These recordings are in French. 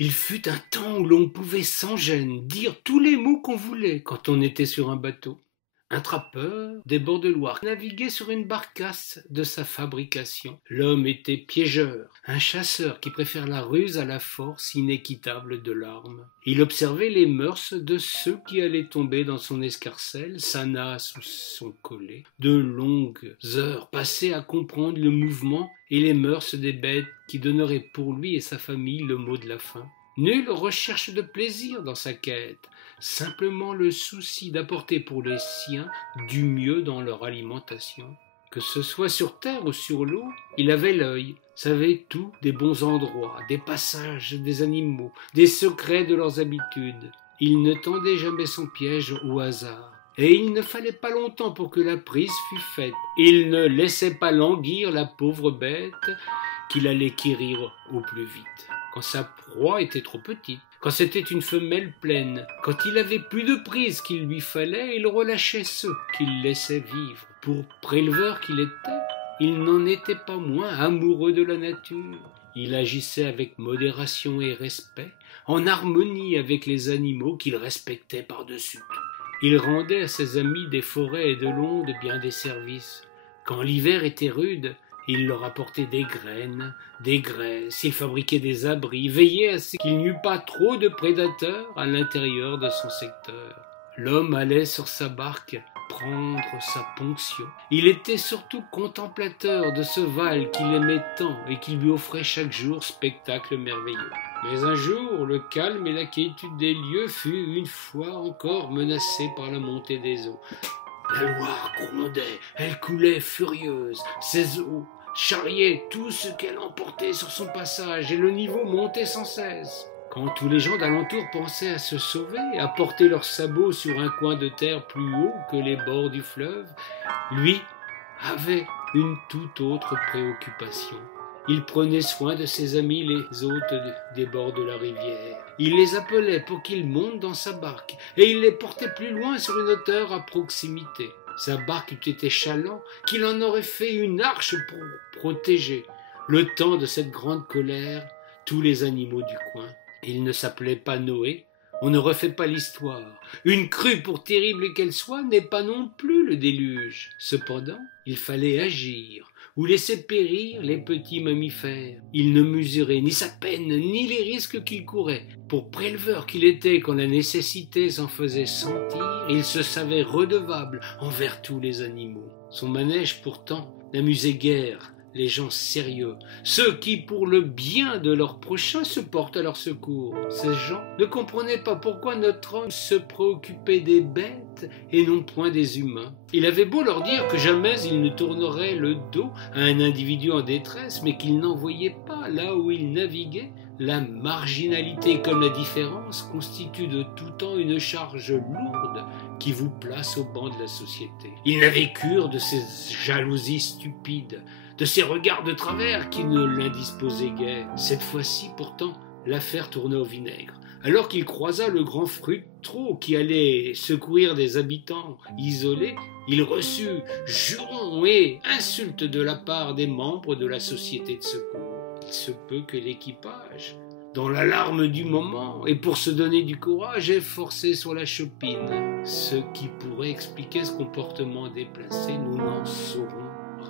Il fut un temps où l'on pouvait sans gêne dire tous les mots qu'on voulait quand on était sur un bateau. Un trappeur des bords de Loire naviguait sur une barcasse de sa fabrication. L'homme était piégeur, un chasseur qui préfère la ruse à la force inéquitable de l'arme. Il observait les mœurs de ceux qui allaient tomber dans son escarcelle, sa nasse ou son collet. De longues heures passées à comprendre le mouvement et les mœurs des bêtes qui donneraient pour lui et sa famille le mot de la fin. Nulle recherche de plaisir dans sa quête, simplement le souci d'apporter pour les siens du mieux dans leur alimentation. Que ce soit sur terre ou sur l'eau, il avait l'œil, savait tout des bons endroits, des passages des animaux, des secrets de leurs habitudes. Il ne tendait jamais son piège au hasard. Et il ne fallait pas longtemps pour que la prise fût faite. Il ne laissait pas languir la pauvre bête qu'il allait quérir au plus vite. Quand sa proie était trop petite, quand c'était une femelle pleine, quand il avait plus de prise qu'il lui fallait, il relâchait ceux qu'il laissait vivre. Pour préleveur qu'il était, il n'en était pas moins amoureux de la nature. Il agissait avec modération et respect, en harmonie avec les animaux qu'il respectait par-dessus tout. Il rendait à ses amis des forêts et de l'onde bien des services. Quand l'hiver était rude, il leur apportait des graines, des graisses, il fabriquait des abris, veillait à ce qu'il n'y eût pas trop de prédateurs à l'intérieur de son secteur. L'homme allait sur sa barque prendre sa ponction. Il était surtout contemplateur de ce Val qu'il aimait tant et qui lui offrait chaque jour spectacle merveilleux. Mais un jour, le calme et la quiétude des lieux fut une fois encore menacé par la montée des eaux. La Loire grondait, elle coulait furieuse, ses eaux charriaient tout ce qu'elle emportait sur son passage et le niveau montait sans cesse. Quand tous les gens d'alentour pensaient à se sauver, à porter leurs sabots sur un coin de terre plus haut que les bords du fleuve, lui avait une toute autre préoccupation. Il prenait soin de ses amis les hôtes des bords de la rivière. Il les appelait pour qu'ils montent dans sa barque et il les portait plus loin sur une hauteur à proximité. Sa barque eût été chaland qu'il en aurait fait une arche pour protéger, le temps de cette grande colère, tous les animaux du coin. Il ne s'appelait pas Noé, on ne refait pas l'histoire. Une crue, pour terrible qu'elle soit, n'est pas non plus le déluge. Cependant, il fallait agir, ou laisser périr les petits mammifères. Il ne mesurait ni sa peine, ni les risques qu'il courait. Pour préleveur qu'il était quand la nécessité s'en faisait sentir, il se savait redevable envers tous les animaux. Son manège, pourtant, n'amusait guère les gens sérieux, ceux qui, pour le bien de leur prochain, se portent à leur secours. Ces gens ne comprenaient pas pourquoi notre homme se préoccupait des bêtes et non point des humains. Il avait beau leur dire que jamais il ne tournerait le dos à un individu en détresse, mais qu'il n'en voyait pas là où il naviguait. La marginalité comme la différence constitue de tout temps une charge lourde qui vous place au banc de la société. Il n'avait cure de ces jalousies stupides, de ces regards de travers qui ne l'indisposaient guère. Cette fois-ci, pourtant, l'affaire tourna au vinaigre. Alors qu'il croisa le grand Fruttrot qui allait secourir des habitants isolés, il reçut jurons et insultes de la part des membres de la société de secours. Il se peut que l'équipage, dans l'alarme du moment et pour se donner du courage, ait forcé sur la chopine. Ce qui pourrait expliquer ce comportement déplacé, nous n'en saurons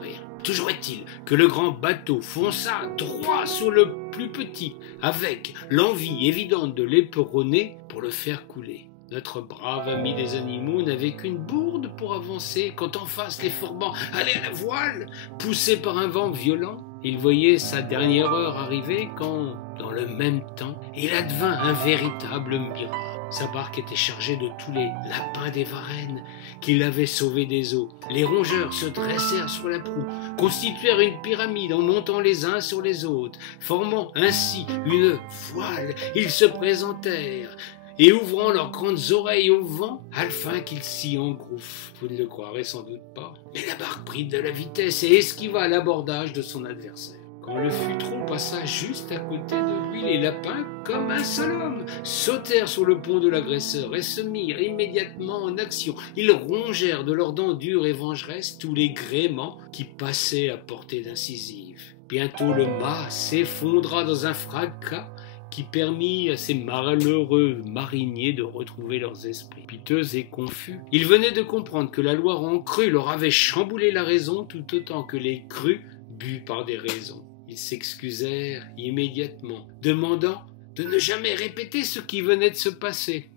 rien. Toujours est-il que le grand bateau fonça droit sur le plus petit, avec l'envie évidente de l'éperonner pour le faire couler. Notre brave ami des animaux n'avait qu'une bourde pour avancer quand en face les forbans allaient à la voile, poussés par un vent violent. Il voyait sa dernière heure arriver quand, dans le même temps, il advint un véritable miracle. Sa barque était chargée de tous les lapins des Varennes qui l'avaient sauvé des eaux. Les rongeurs se dressèrent sur la proue, constituèrent une pyramide en montant les uns sur les autres, formant ainsi une voile. Ils se présentèrent et ouvrant leurs grandes oreilles au vent, afin qu'ils s'y engouffrent. Vous ne le croirez sans doute pas, mais la barque prit de la vitesse et esquiva l'abordage de son adversaire. Quand le Fruttrot passa juste à côté de lui, les lapins, comme un seul homme, sautèrent sur le pont de l'agresseur et se mirent immédiatement en action. Ils rongèrent de leurs dents dures et vengeresses tous les gréements qui passaient à portée d'incisive. Bientôt le mât s'effondra dans un fracas qui permit à ces malheureux mariniers de retrouver leurs esprits. Piteux et confus, ils venaient de comprendre que la loi en crue leur avait chamboulé la raison tout autant que les crus bu par des raisons. Ils s'excusèrent immédiatement, demandant de ne jamais répéter ce qui venait de se passer.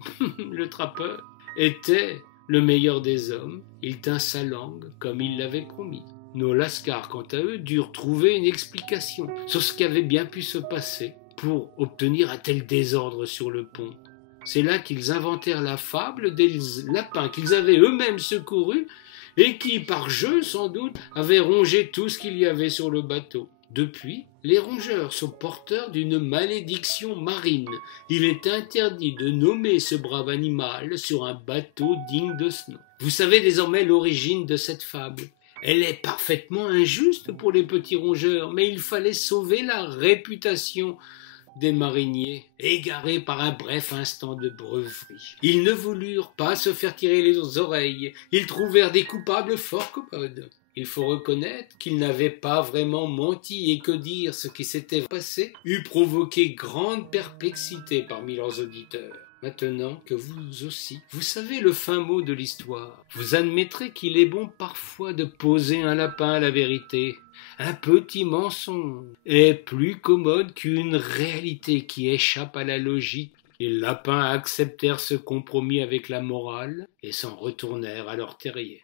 Le trappeur était le meilleur des hommes, il tint sa langue comme il l'avait promis. Nos lascars, quant à eux, durent trouver une explication sur ce qui avait bien pu se passer pour obtenir un tel désordre sur le pont. C'est là qu'ils inventèrent la fable des lapins qu'ils avaient eux-mêmes secourus et qui, par jeu sans doute, avaient rongé tout ce qu'il y avait sur le bateau. Depuis, les rongeurs sont porteurs d'une malédiction marine. Il est interdit de nommer ce brave animal sur un bateau digne de ce nom. Vous savez désormais l'origine de cette fable. Elle est parfaitement injuste pour les petits rongeurs, mais il fallait sauver la réputation des mariniers, égarés par un bref instant de breuverie. Ils ne voulurent pas se faire tirer les oreilles, ils trouvèrent des coupables fort commodes. Il faut reconnaître qu'ils n'avaient pas vraiment menti et que dire ce qui s'était passé eût provoqué grande perplexité parmi leurs auditeurs. Maintenant que vous aussi, vous savez le fin mot de l'histoire, vous admettrez qu'il est bon parfois de poser un lapin à la vérité. Un petit mensonge est plus commode qu'une réalité qui échappe à la logique. Les lapins acceptèrent ce compromis avec la morale et s'en retournèrent à leur terrier.